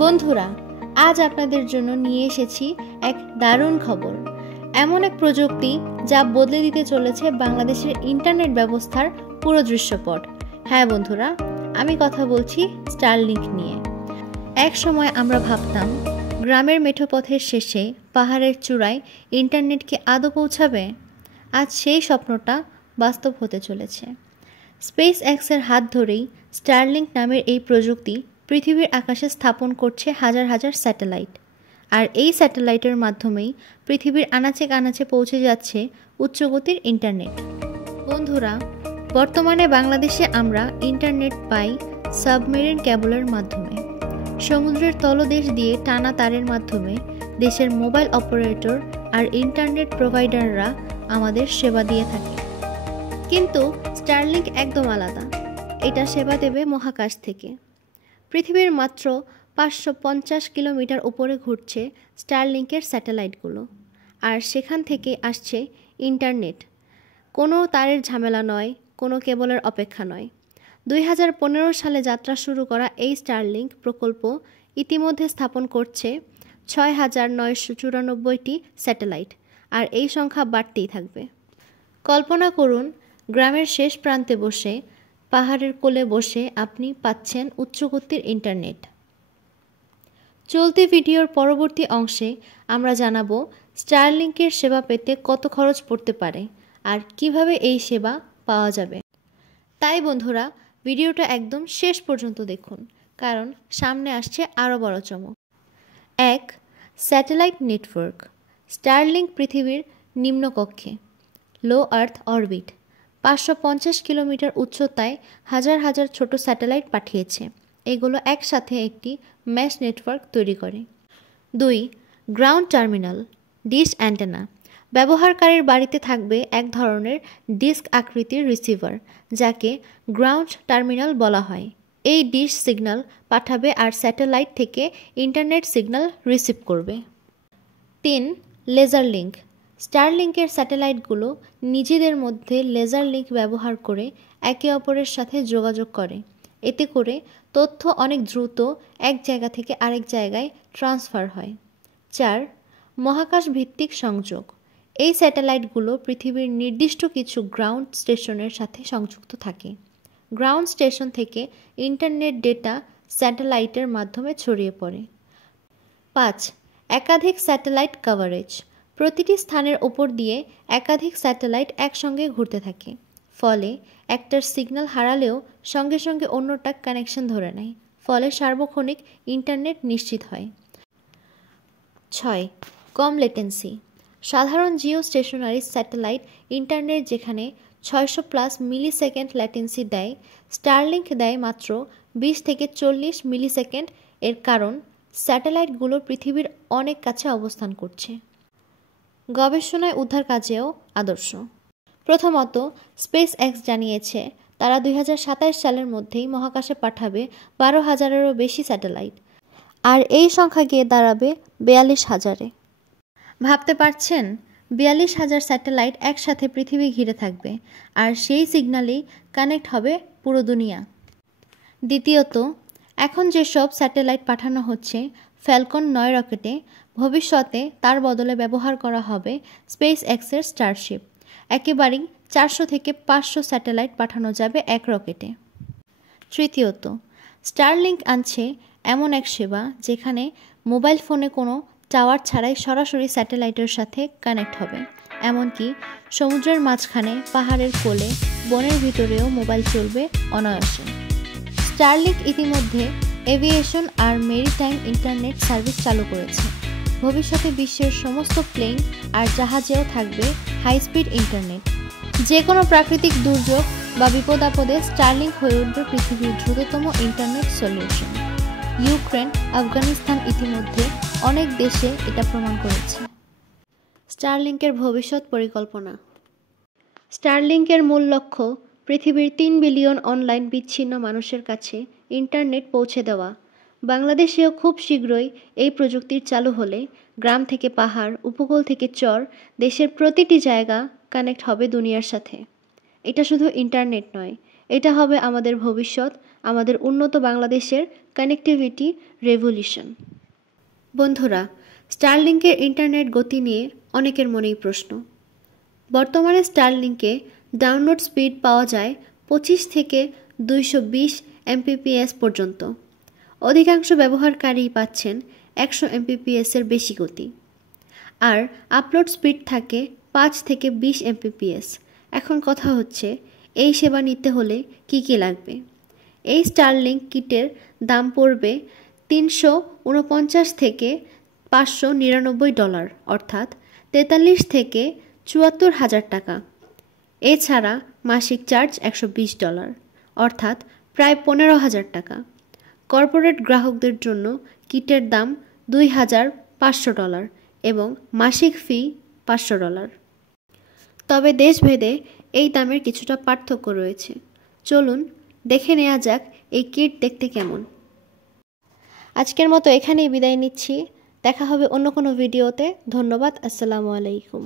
বন্ধুরা, আজ আপনাদের জন্য নিয়ে এসেছি এক দারুণ খবর। এমন এক প্রযুক্তি যা বদলে দিতে চলেছে বাংলাদেশের ইন্টারনেট ব্যবস্থার পুরো দৃশ্যপট। হ্যাঁ বন্ধুরা, আমি কথা বলছি স্টারলিংক নিয়ে। এক সময় আমরা ভাবতাম গ্রামের মেঠোপথের শেষে পাহাড়ের চূড়ায় ইন্টারনেট কি আদৌ পৌঁছাবে। আজ সেই স্বপ্নটা বাস্তব হতে চলেছে। স্পেস এক্সের হাত ধরেই স্টারলিংক নামের এই প্রযুক্তি পৃথিবীর আকাশে স্থাপন করছে হাজার হাজার স্যাটেলাইট। আর এই স্যাটেলাইটের মাধ্যমেই পৃথিবীর আনাচে কানাচে পৌঁছে যাচ্ছে উচ্চগতির ইন্টারনেট। বন্ধুরা, বর্তমানে বাংলাদেশে আমরা ইন্টারনেট পাই সাবমেরিন কেবলের মাধ্যমে। সমুদ্রের তলদেশ দিয়ে টানা তারের মাধ্যমে দেশের মোবাইল অপারেটর আর ইন্টারনেট প্রোভাইডাররা আমাদের সেবা দিয়ে থাকে। কিন্তু স্টারলিংক একদম আলাদা। এটা সেবা দেবে মহাকাশ থেকে। পৃথিবীর মাত্র 550 কিলোমিটার উপরে ঘুরছে স্টারলিংকের স্যাটেলাইটগুলো, আর সেখান থেকে আসছে ইন্টারনেট। কোনো তারের ঝামেলা নয়, কোনো কেবলের অপেক্ষা নয়। 2015 সালে যাত্রা শুরু করা এই স্টারলিংক প্রকল্প ইতিমধ্যে স্থাপন করছে 6,994টি স্যাটেলাইট, আর এই সংখ্যা বাড়তেই থাকবে। কল্পনা করুন, গ্রামের শেষ প্রান্তে বসে, পাহাড়ের কোলে বসে আপনি পাচ্ছেন উচ্চগতির ইন্টারনেট। চলতি ভিডিওর পরবর্তী অংশে আমরা জানাবো স্টারলিংকের সেবা পেতে কত খরচ পড়তে পারে আর কিভাবে এই সেবা পাওয়া যাবে। তাই বন্ধুরা, ভিডিওটা একদম শেষ পর্যন্ত দেখুন, কারণ সামনে আসছে আরও বড় চমক। 1. Satellite network. স্টারলিংক পৃথিবীর নিম্নকক্ষে লো আর্থ অরবিট 550 কিলোমিটার উচ্চতায় হাজার হাজার ছোট স্যাটেলাইট পাঠিয়েছে। এগুলো একসাথে একটি মেশ নেটওয়ার্ক তৈরি করে। 2. Ground terminal dish antenna. ব্যবহারকারীর বাড়িতে থাকবে এক ধরনের ডিস্ক আকৃতির রিসিভার, যাকে গ্রাউন্ড টার্মিনাল বলা হয়। এই ডিশ সিগন্যাল পাঠাবে আর স্যাটেলাইট থেকে ইন্টারনেট সিগন্যাল রিসিভ করবে। 3. Laser link. স্টারলিংকের স্যাটেলাইটগুলো নিজেদের মধ্যে লেজার লিঙ্ক ব্যবহার করে একে অপরের সাথে যোগাযোগ করে। এতে করে তথ্য অনেক দ্রুত এক জায়গা থেকে আরেক জায়গায় ট্রান্সফার হয়। 4. মহাকাশ ভিত্তিক সংযোগ। এই স্যাটেলাইটগুলো পৃথিবীর নির্দিষ্ট কিছু গ্রাউন্ড স্টেশনের সাথে সংযুক্ত থাকে। গ্রাউন্ড স্টেশন থেকে ইন্টারনেট ডেটা স্যাটেলাইটের মাধ্যমে ছড়িয়ে পড়ে। 5. একাধিক স্যাটেলাইট কভারেজ। প্রতিটি স্থানের ওপর দিয়ে একাধিক স্যাটেলাইট একসঙ্গে ঘুরতে থাকে। ফলে একটার সিগন্যাল হারালেও সঙ্গে সঙ্গে অন্যটা কানেকশন ধরে নেয়। ফলে সার্বক্ষণিক ইন্টারনেট নিশ্চিত হয়। 6. কম লেটেন্সি। সাধারণ জিও স্টেশনারি স্যাটেলাইট ইন্টারনেট যেখানে 600+ মিলিসেকেন্ড ল্যাটেন্সি দেয়, স্টারলিংক দেয় মাত্র 20 থেকে 40 মিলিসেকেন্ড। এর কারণ স্যাটেলাইটগুলো পৃথিবীর অনেক কাছে অবস্থান করছে। গবেষণায় উদ্ধার কাজেও আদর্শ। প্রথমত, স্পেস এক্স জানিয়েছে তারা 2027 সালের মধ্যেই মহাকাশে পাঠাবে 12,000-এরও বেশি স্যাটেলাইট, আর এই সংখ্যা গিয়ে দাঁড়াবে 42,000-এ। ভাবতে পারছেন, 42,000 স্যাটেলাইট একসাথে পৃথিবী ঘিরে থাকবে, আর সেই সিগন্যালেই কানেক্ট হবে পুরো দুনিয়া। দ্বিতীয়ত, এখন যেসব স্যাটেলাইট পাঠানো হচ্ছে ফ্যালকন 9 রকেটে, ভবিষ্যতে তার বদলে ব্যবহার করা হবে স্পেস এক্সের স্টারশিপ। একেবারেই 400 থেকে 500 স্যাটেলাইট পাঠানো যাবে এক রকেটে। তৃতীয়ত, স্টারলিংক আনছে এমন এক সেবা যেখানে মোবাইল ফোনে কোনো টাওয়ার ছাড়াই সরাসরি স্যাটেলাইটের সাথে কানেক্ট হবে। এমনকি সমুদ্রের মাঝখানে, পাহাড়ের কোলে, বনের ভিতরেও মোবাইল চলবে অনায়াসে। স্টারলিংক ইতিমধ্যে এভিয়েশন আর মেরিটাইম ইন্টারনেট সার্ভিস চালু করেছে। ভবিষ্যতে বিশ্বের সমস্ত প্লেন আর জাহাজেও থাকবে হাই স্পিড ইন্টারনেট। যে কোনো প্রাকৃতিক দুর্যোগ বা বিপদ আপদে স্টারলিংক হয়ে উঠবে পৃথিবীর দ্রুততম ইন্টারনেট সলিউশন। ইউক্রেন, আফগানিস্তান, ইতিমধ্যে অনেক দেশে এটা প্রমাণ করেছে। স্টারলিংকের ভবিষ্যৎ পরিকল্পনা। স্টারলিংকের মূল লক্ষ্য পৃথিবীর 3 বিলিয়ন অনলাইন বিচ্ছিন্ন মানুষের কাছে ইন্টারনেট পৌঁছে দেওয়া। বাংলাদেশেও খুব শীঘ্রই এই প্রযুক্তির চালু হলে গ্রাম থেকে পাহাড়, উপকূল থেকে চর, দেশের প্রতিটি জায়গা কানেক্ট হবে দুনিয়ার সাথে। এটা শুধু ইন্টারনেট নয়, এটা হবে আমাদের ভবিষ্যৎ, আমাদের উন্নত বাংলাদেশের কানেক্টিভিটি রেভলিউশন। বন্ধুরা, স্টারলিংকের ইন্টারনেট গতি নিয়ে অনেকের মনেই প্রশ্ন। বর্তমানে স্টারলিংকে ডাউনলোড স্পিড পাওয়া যায় 25 থেকে 220 Mbps পর্যন্ত। অধিকাংশ ব্যবহারকারী পাচ্ছেন 100 Mbps এর বেশি গতি। আর আপলোড স্পিড থাকে 5 থেকে 20 Mbps। এখন কথা হচ্ছে, এই সেবা নিতে হলে কি কি লাগবে? এই স্টারলিংক কিটের দাম পড়বে $349 থেকে $599, অর্থাৎ 43 থেকে 74,000 টাকা। এছাড়া মাসিক চার্জ $120, অর্থাৎ প্রায় 15,000 টাকা। কর্পোরেট গ্রাহকদের জন্য কিটের দাম $2,500 এবং মাসিক ফি $500। তবে দেশভেদে এই দামের কিছুটা পার্থক্য রয়েছে। চলুন দেখে নেওয়া যাক এই কিট দেখতে কেমন। আজকের মতো এখানেই বিদায় নিচ্ছি। দেখা হবে অন্য কোনো ভিডিওতে। ধন্যবাদ। আসসালামু আলাইকুম।